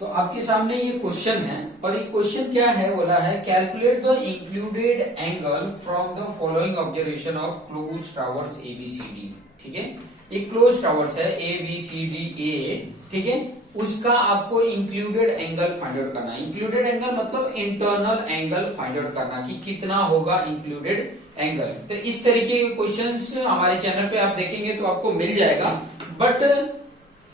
तो आपके सामने ये क्वेश्चन है और ये क्वेश्चन क्या है, बोला है calculate the included angle from the following observation of close towers ABCD। ठीक है, एक क्लोज टावर्स है ABCDA। ठीक है, उसका आपको इंक्लूडेड एंगल फाइंड आउट करना है। इंक्लूडेड एंगल मतलब इंटरनल एंगल फाइंड आउट करना कि कितना होगा इंक्लूडेड एंगल। तो इस तरीके के क्वेश्चंस हमारे चैनल पे आप देखेंगे तो आपको मिल जाएगा, बट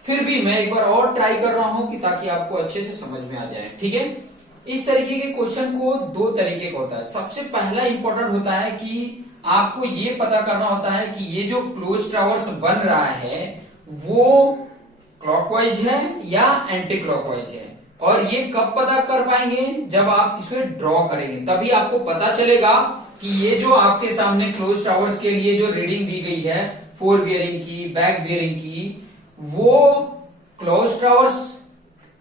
फिर भी मैं एक बार और ट्राई कर रहा हूं कि ताकि आपको अच्छे से समझ में आ जाए। ठीक है, इस तरीके के क्वेश्चन को दो तरीके का होता है। सबसे पहला इंपॉर्टेंट होता है कि आपको ये पता करना होता है कि ये जो क्लोज टावर्स बन रहा है वो क्लॉकवाइज है या एंटी क्लॉकवाइज है, और ये कब पता कर पाएंगे, जब आप इसे ड्रॉ करेंगे तभी आपको पता चलेगा कि ये जो आपके सामने क्लोज टावर्स के लिए जो रीडिंग दी गई है फोर बियरिंग की, बैक बियरिंग की, वो क्लोज टावर्स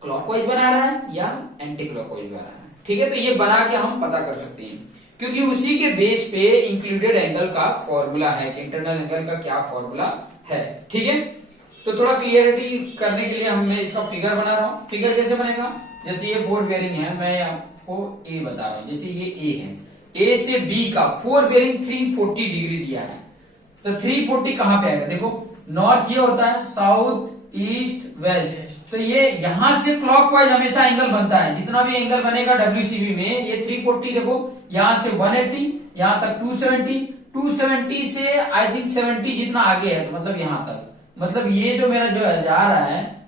क्लॉकवाइज बना रहा है या एंटी क्लॉकवाइज बना रहा है। ठीक है, तो ये बना के हम पता कर सकते हैं, क्योंकि उसी के बेस पे इंक्लूडेड एंगल का फॉर्मूला है कि इंटरनल एंगल का क्या फॉर्मूला है। ठीक है, तो थोड़ा क्लियरिटी करने के लिए मैं इसका फिगर बना रहा हूं। फिगर कैसे बनेगा, जैसे ये फोर बियरिंग है, मैं आपको ए बता रहा हूं, जैसे ये ए है, ए से बी का फोर बियरिंग 340 डिग्री दिया है। तो 340 कहां पे आएगा, देखो नॉर्थ ये होता है, साउथ ईस्ट वेस्ट, तो ये यहां से क्लॉकवाइज हमेशा एंगल बनता है। जितना भी एंगल बनेगा WCB में, ये 340 देखो यहां से 180, यहां तक 270, 270 से आई थिंक 70 जितना आगे है, तो मतलब यहां तक, मतलब ये जो मेरा जो जा रहा है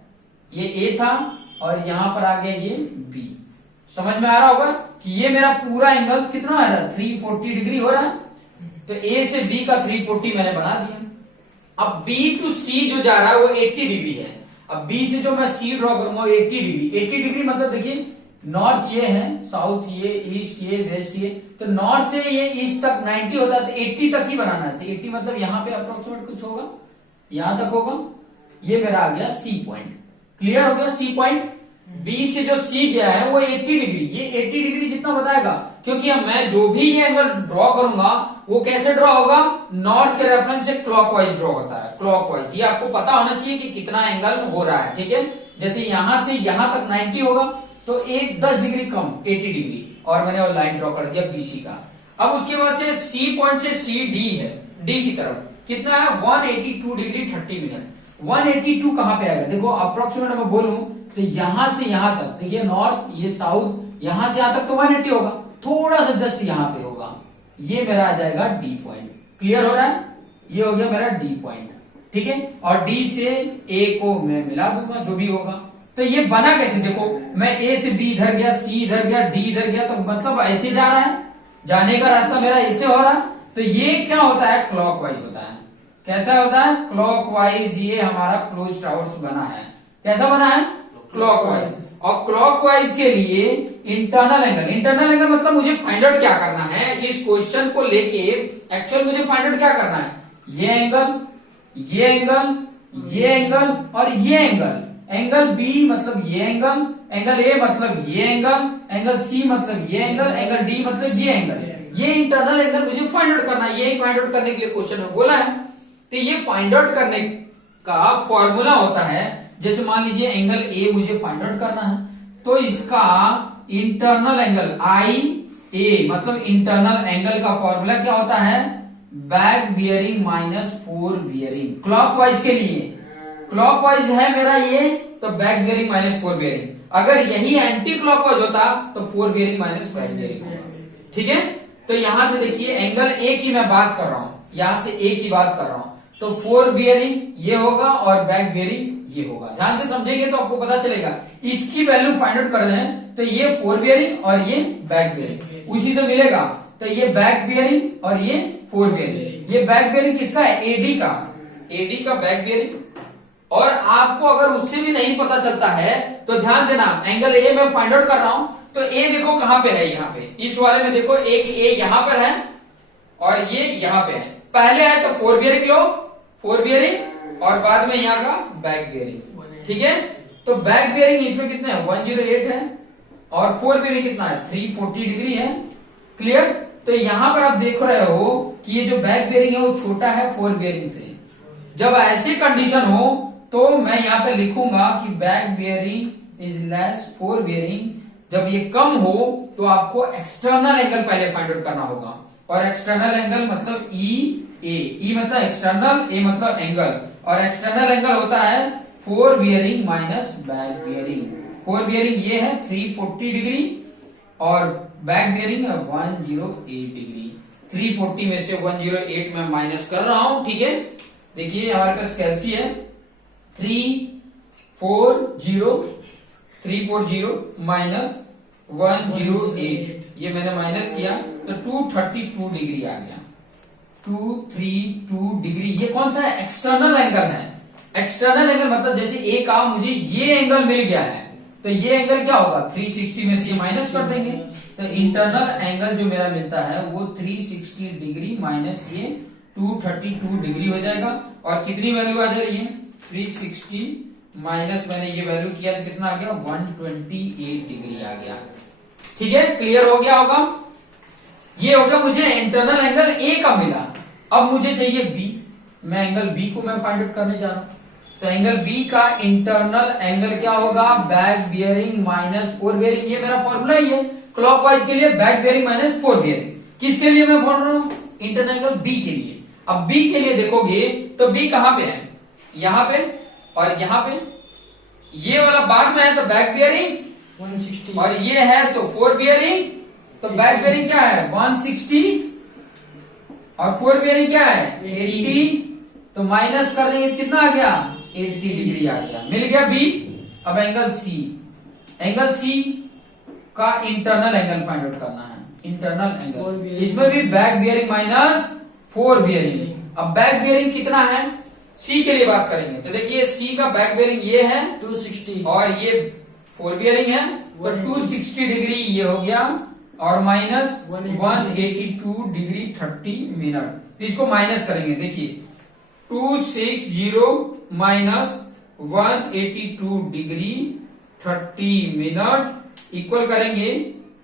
ये ए था और यहां पर आ गया ये बी। समझ में आ रहा होगा कि ये मेरा पूरा एंगल कितना आ रहा है, 340 डिग्री हो रहा है। तो ए से बी का 340 मैंने बना दिया। अब B टू C जो जा रहा है वो 80 डिग्री है। अब B से जो मैं C ड्रॉ करूंगा 80 डिग्री, 80 डिग्री मतलब देखिए नॉर्थ ये है, साउथ ये, ईस्ट ये, वेस्ट ये, तो नॉर्थ से ये ईस्ट तक 90 होता है, तो 80 तक ही बनाना है। तो 80 मतलब यहाँ पे अप्रोक्सीमेट कुछ होगा, यहां तक होगा। ये मेरा आ गया C पॉइंट। क्लियर हो गया C पॉइंट। B से जो C गया है वो 80 डिग्री, ये 80 डिग्री जितना बताएगा, क्योंकि अब मैं जो भी ये एंगल ड्रॉ करूंगा वो कैसे ड्रॉ होगा, नॉर्थ के रेफरेंस से क्लॉकवाइज ड्रॉ होता है, क्लॉकवाइज। ये आपको पता होना चाहिए कि कितना एंगल हो रहा है। ठीक है, जैसे यहां से यहां तक 90 होगा तो एक 10 डिग्री कम 80 डिग्री, और मैंने वो लाइन ड्रॉ कर दिया BC का। अब उसके बाद से C पॉइंट से CD है, D की तरफ कितना है 182 डिग्री 30 मिनट। 182 कहां पे आएगा, देखो अप्रोक्सीमेट मैं बोलूं तो यहां से यहां तक, देखिए नॉर्थ ये साउथ, यहां से यहां तक तो 180 होगा, थोड़ा सा जस्ट यहां पे होगा, ये मेरा आ जाएगा D पॉइंट। क्लियर हो रहा है, ये हो गया मेरा D पॉइंट। ठीक है, और D से A को मैं मिला दूंगा जो भी होगा। तो ये बना कैसे, देखो मैं A से B इधर गया, C इधर गया, D इधर गया, तो मतलब ऐसे जा रहा है, जाने का रास्ता मेरा ऐसे हो रहा है। तो ये क्या होता है, क्लॉकवाइज होता है। कैसा होता है, क्लॉकवाइज। ये हमारा क्लोज टावर्स बना है, कैसा बना है, क्लॉकवाइज। और क्लॉकवाइज के लिए इंटरनल एंगल, इंटरनल एंगल मतलब मुझे फाइंड आउट क्या करना है इस क्वेश्चन को लेके, एक्चुअल मुझे फाइंड आउट क्या करना है, ये एंगल, ये एंगल, ये एंगल और ये एंगल। एंगल B मतलब ये एंगल, एंगल A मतलब ये एंगल, एंगल C मतलब ये एंगल, एंगल D मतलब ये एंगल। ये इंटरनल एंगल मुझे फाइंड आउट करना है। ये फाइंड आउट करने के लिए क्वेश्चन में बोला है। तो ये फाइंड आउट करने का फॉर्मूला होता है, जैसे मान लीजिए एंगल A मुझे फाइंड आउट करना है, तो इसका इंटरनल एंगल IA मतलब इंटरनल एंगल का फॉर्मूला क्या होता है, back bearing minus four bearing. Clockwise के लिए, क्लॉकवाइज है मेरा ये, तो back bearing minus four bearing. अगर यही एंटी क्लॉकवाइज होता तो four bearing minus back bearing होगा। ठीक है, तो यहां से देखिए एंगल A की मैं बात कर रहा हूं, यहां से A की बात कर रहा हूं, तो फोर बियरिंग ये होगा और बैक बियरिंग ये होगा। ध्यान से समझेंगे तो आपको पता चलेगा। इसकी वैल्यू फाइंड आउट कर रहे हैं तो ये फोर बियरिंग और ये बैक बियरिंग उसी से मिलेगा। तो ये बैक बियरिंग और ये फोर बियरिंग। ये बैक बियरिंग किसका है, AD का, AD का बैक बियरिंग। और आपको अगर उससे भी नहीं पता चलता है तो ध्यान देना, एंगल A मैं फाइंड आउट कर रहा हूं, तो A देखो कहां पे है, यहाँ पे इस वाले में देखो एक A यहां पर है और ये यहां पे है। पहले है तो फोर बियरिंग लो, फोर बियरिंग, और बाद में यहाँ का बैक बियरिंग। ठीक है, तो बैक बियरिंग इसमें कितना है 108 है, और फोर बियरिंग कितना है 340 डिग्री है। क्लियर, तो यहां पर आप देख रहे हो कि ये जो बैक बियरिंग है वो छोटा है फोर बियरिंग से। जब ऐसी कंडीशन हो तो मैं यहाँ पे लिखूंगा कि back bearing is less four bearing, जब ये कम हो तो आपको एक्सटर्नल एंगल पहले फाइंड आउट करना होगा, और एक्सटर्नल एंगल मतलब ई मतलब एक्सटर्नल, ए मतलब एंगल, और एक्सटर्नल एंगल होता है four bearing minus back bearing. Four bearing ये है 340 डिग्री और बैक बियरिंग है 108 डिग्री। 340 में से 108 में माइनस कर रहा हूं, ठीक है। देखिए हमारे पास कैलसी है 340 माइनस 108, ये मैंने माइनस किया तो 232 डिग्री आ गया। 232 डिग्री, ये कौन सा है? एक्सटर्नल एंगल है। एक्सटर्नल एंगल मतलब जैसे ए का मुझे ये एंगल मिल गया है तो ये एंगल क्या होगा? 360 में से ये माइनस कर देंगे तो इंटरनल एंगल जो मेरा मिलता है वो 360 डिग्री माइनस ये 232 डिग्री हो जाएगा। और कितनी वैल्यू आ जा रही है? 360 माइनस मैंने ये वैल्यू किया तो कितना आ गया? 128 डिग्री आ गया। ठीक है, क्लियर हो गया होगा। ये हो गया मुझे इंटरनल एंगल ए का मिला। अब मुझे चाहिए बी, मैं एंगल बी को मैं फाइंड आउट करने जा रहा हूं। तो एंगल बी का इंटरनल एंगल क्या होगा? Back bearing minus four bearing. ये मेरा फॉर्मूला ही है क्लॉकवाइज के लिए, back bearing minus four bearing. किसके लिए मैं बोल रहा हूं? इंटरनल एंगल बी के लिए। अब बी के लिए देखोगे तो बी कहां पे है? यहां पे और यहां पे। ये वाला बाद में है तो बैक बियरिंग 160 और ये है तो फोर बियरिंग। तो बैक बियरिंग क्या है? 160 और फोर बियरिंग क्या है? 80। तो माइनस कर देंगे कितना आ गया? 80 डिग्री आ गया। मिल गया बी। अब एंगल सी, एंगल सी का इंटरनल एंगल फाइंड आउट करना है। इंटरनल एंगल, इसमें भी back bearing minus four bearing. अब बैक बियरिंग कितना है? सी के लिए बात करेंगे तो देखिए सी का बैक बियरिंग ये है 260 और ये फोर बियरिंग है तो 260 डिग्री ये हो गया और माइनस 182 डिग्री 30 मिनट। तो इसको माइनस करेंगे, देखिए 260 माइनस 182 डिग्री 30 मिनट इक्वल करेंगे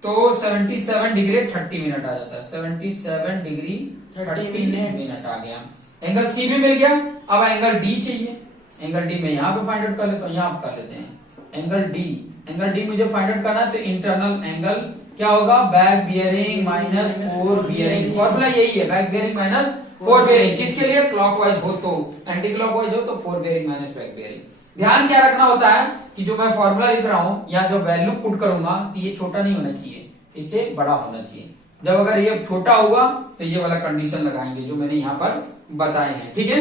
तो 77 डिग्री 30 मिनट आ जाता है। 77 डिग्री 30 मिनट आ गया। एंगल सी भी मिल गया। अब एंगल डी चाहिए। एंगल डी में यहां पे फाइंड आउट कर लेते हैं, यहां कर लेते हैं एंगल डी। एंगल डी मुझे फाइंड आउट करना है तो इंटरनल एंगल क्या होगा? Back bearing minus four bearing. Formula यही है, back bearing minus four bearing. किसके लिए? क्लॉकवाइज हो तो, एंटी क्लॉकवाइज हो तो four bearing minus back bearing. ध्यान क्या रखना होता है कि जो मैं फॉर्मूला लिख रहा हूं या जो वैल्यू पुट करूंगा तो ये छोटा नहीं होना चाहिए, इससे बड़ा होना चाहिए। जब अगर ये छोटा होगा तो ये वाला कंडीशन लगाएंगे जो मैंने यहाँ पर बताए हैं। ठीक है,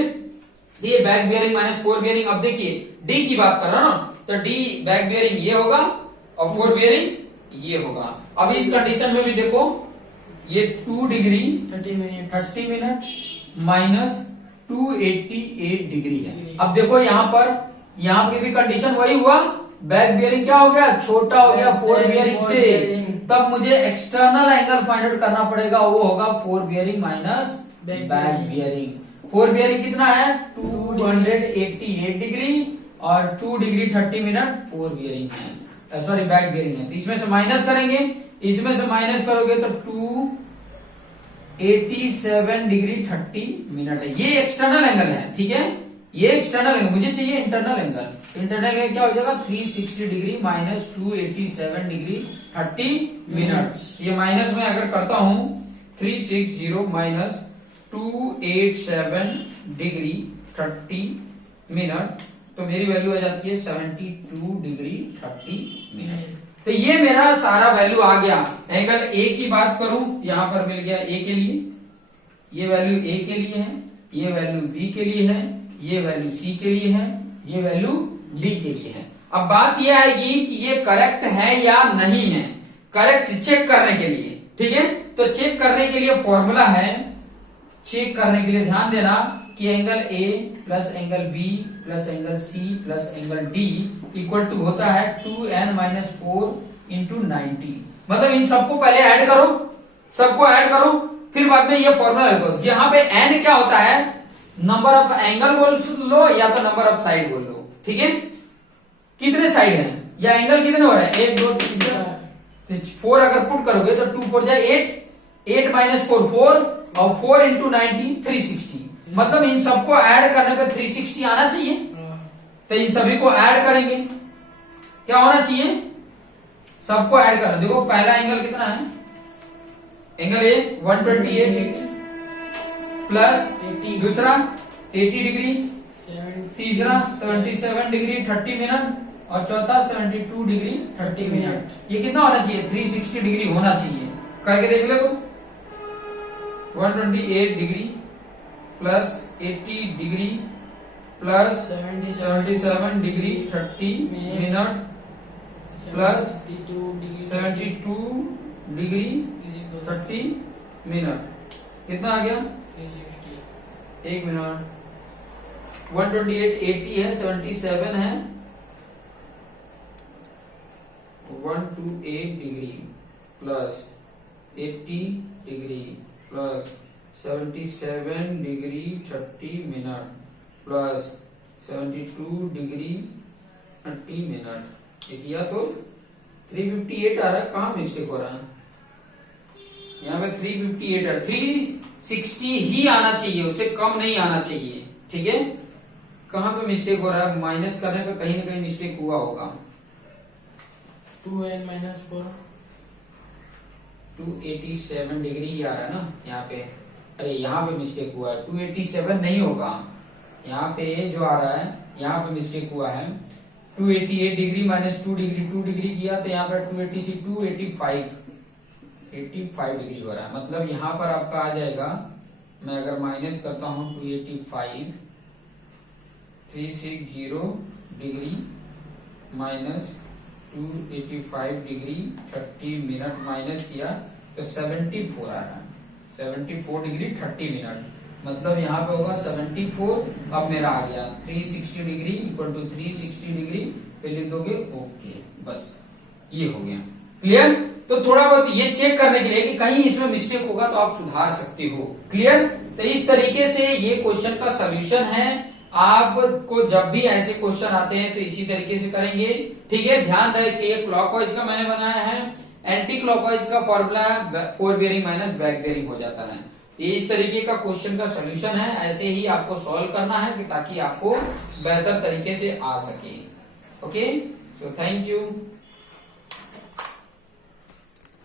ये back bearing minus four bearing. अब देखिए डी की बात कर रहा हूं ना, तो डी बैक बियरिंग ये होगा और फोर बियरिंग ये होगा। अब इस कंडीशन में भी देखो ये 2 डिग्री 30 मिनट माइनस 288 डिग्री है। अब देखो यहाँ पे भी कंडीशन वही हुआ, बैक बियरिंग क्या हो गया? छोटा हो गया फोर बियरिंग से। तब मुझे एक्सटर्नल एंगल फाइंड आउट करना पड़ेगा, वो होगा four bearing minus back bearing. Four bearing कितना है? 288 डिग्री और 2 डिग्री 30 मिनट फोर बियरिंग है, सॉरी बैक बियरिंग है। तो इसमें से माइनस करेंगे, इसमें से माइनस करोगे तो 287 डिग्री 30 मिनट है। ये एक्सटर्नल एंगल है, ठीक है, ये एक्सटर्नल एंगल। मुझे चाहिए इंटरनल एंगल। इंटरनल एंगल क्या हो जाएगा? 360 डिग्री माइनस 287 डिग्री 30 मिनट। ये माइनस में अगर करता हूं 360 माइनस 287 डिग्री 30 मिनट तो मेरी वैल्यू आ जाती है 72 डिग्री 30 मिनट। तो ये मेरा सारा वैल्यू आ गया। एंगल ए की बात करूं यहां पर मिल गया ए के लिए, ये वैल्यू ए के लिए है, ये वैल्यू बी के लिए है, ये वैल्यू सी के लिए है, ये वैल्यू डी के लिए है। अब बात यह आएगी कि ये करेक्ट है या नहीं है। करेक्ट चेक करने के लिए, ठीक है, तो चेक करने के लिए फॉर्मूला है। चेक करने के लिए ध्यान देना कि angle A plus angle B plus angle C plus angle D equal to होता है 2n माइनस 4 इंटू 90। मतलब इन सबको पहले ऐड करो, सबको ऐड करो, फिर बाद में ये फॉर्मूला लिखो। जहां पे n क्या होता है? नंबर ऑफ एंगल बोल लो या तो नंबर ऑफ साइड बोल लो, ठीक है। कितने साइड हैं या एंगल कितने हो रहे हैं? 1 2 3 4। 4 अगर पुट करोगे तो 2 4 जा 8, 8 माइनस 4 4 और 4 इंटू 90 360। मतलब इन सबको ऐड करने पे 360 आना चाहिए। तो इन सभी को ऐड करेंगे क्या होना चाहिए, सबको ऐड करना। देखो पहला एंगल कितना है, एंगल ए 128 डिग्री प्लस दूसरा 80 डिग्री, तीसरा 77 डिग्री 30 मिनट और चौथा 72 डिग्री 30 मिनट। ये कितना होना चाहिए, 360 डिग्री होना चाहिए। करके देख लो तो 128 degree plus 80 degree plus 77 degree 30 minute plus 72 degree 30 minute कितना आ गया, 1 मिनट। 128 80 है, 77 है, 128 degree plus 80 degree plus 77 degree 30 minute plus 72 degree 30 minute. ये किया तो 358 आ रहा है, कहाँ मिस्टेक हो रहा है, यहाँ पे 358 है, 360 ही आना चाहिए, उससे कम नहीं आना चाहिए। ठीक है, कहाँ पे मिस्टेक हो रहा है, माइनस करने पे कहीं ना कहीं मिस्टेक हुआ होगा। 2n-4 287 डिग्री ही आ रहा है ना यहाँ पे, अरे यहाँ पे मिस्टेक हुआ है, 287 नहीं होगा, यहाँ पे जो आ रहा है यहाँ पे मिस्टेक हुआ है। 288 डिग्री माइनस 2 डिग्री किया तो यहाँ पर 85 डिग्री हो रहा है। मतलब यहाँ पर आपका आ जाएगा, मैं अगर माइनस करता हूँ 285 360 degree minus 285 degree 30 minute minus किया तो 74 आ रहा है, 74 डिग्री 30 मिनट। मतलब यहाँ पे होगा 74, अब मेरा आ गया 360 डिग्री इक्वल टू 360 डिग्री, फिर लिख दोगे ओके, बस ये हो गया क्लियर। तो थोड़ा बहुत ये चेक करने के लिए कि कहीं इसमें मिस्टेक होगा तो आप सुधार सकते हो। क्लियर, तो इस तरीके से ये क्वेश्चन का सोल्यूशन है। आपको जब भी ऐसे क्वेश्चन आते हैं तो इसी तरीके से करेंगे। ठीक है, ध्यान रहे कि ये क्लॉकवाइज का मैंने बनाया है, एंटी क्लॉकवाइज का formula fore bearing minus back bearing हो जाता है। ये इस तरीके का क्वेश्चन का सोल्यूशन है, ऐसे ही आपको सॉल्व करना है कि ताकि आपको बेहतर तरीके से आ सके। Okay, so thank you.